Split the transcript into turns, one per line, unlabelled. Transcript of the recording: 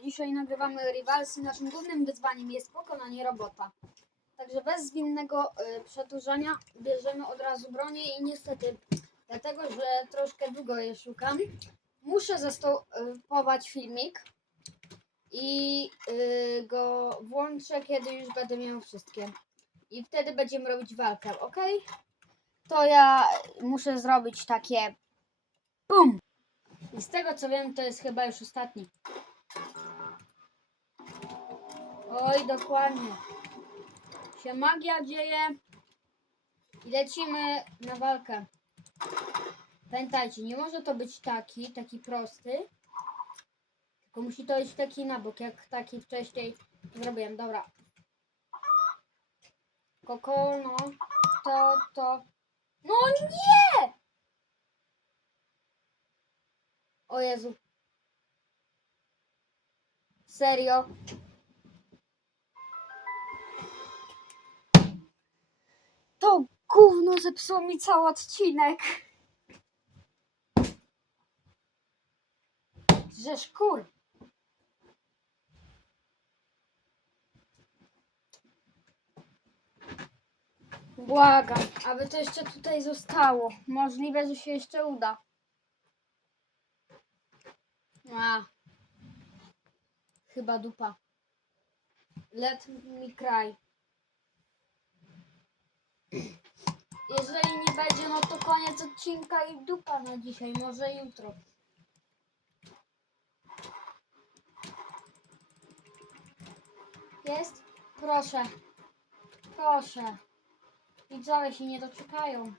dzisiaj nagrywamy Rivalsy. Naszym głównym wyzwaniem jest pokonanie robota. Także bez zbinnego y, przedłużania bierzemy od razu bronię i niestety, dlatego że troszkę długo je szukam, muszę zastopować filmik i y, go włączę, kiedy już będę miał wszystkie. I wtedy będziemy robić walkę, ok? To ja muszę zrobić takie BUM! I z tego co wiem, to jest chyba już ostatni. Oj, dokładnie. Się magia dzieje. I lecimy na walkę. Pamiętajcie, nie może to być taki, taki prosty. Tylko musi to być taki na bok, jak taki wcześniej zrobiłem. Dobra. Koko, no. To, to. No nie! O Jezu. Serio? Gówno zepsuło mi cały odcinek. Żeż kur. Błagam, aby to jeszcze tutaj zostało. Możliwe, że się jeszcze uda. A. Chyba dupa. Let me cry. Jeżeli nie będzie, no to koniec odcinka i dupa na dzisiaj. Może jutro. Jest? Proszę. Proszę. Widzowie się nie doczekają.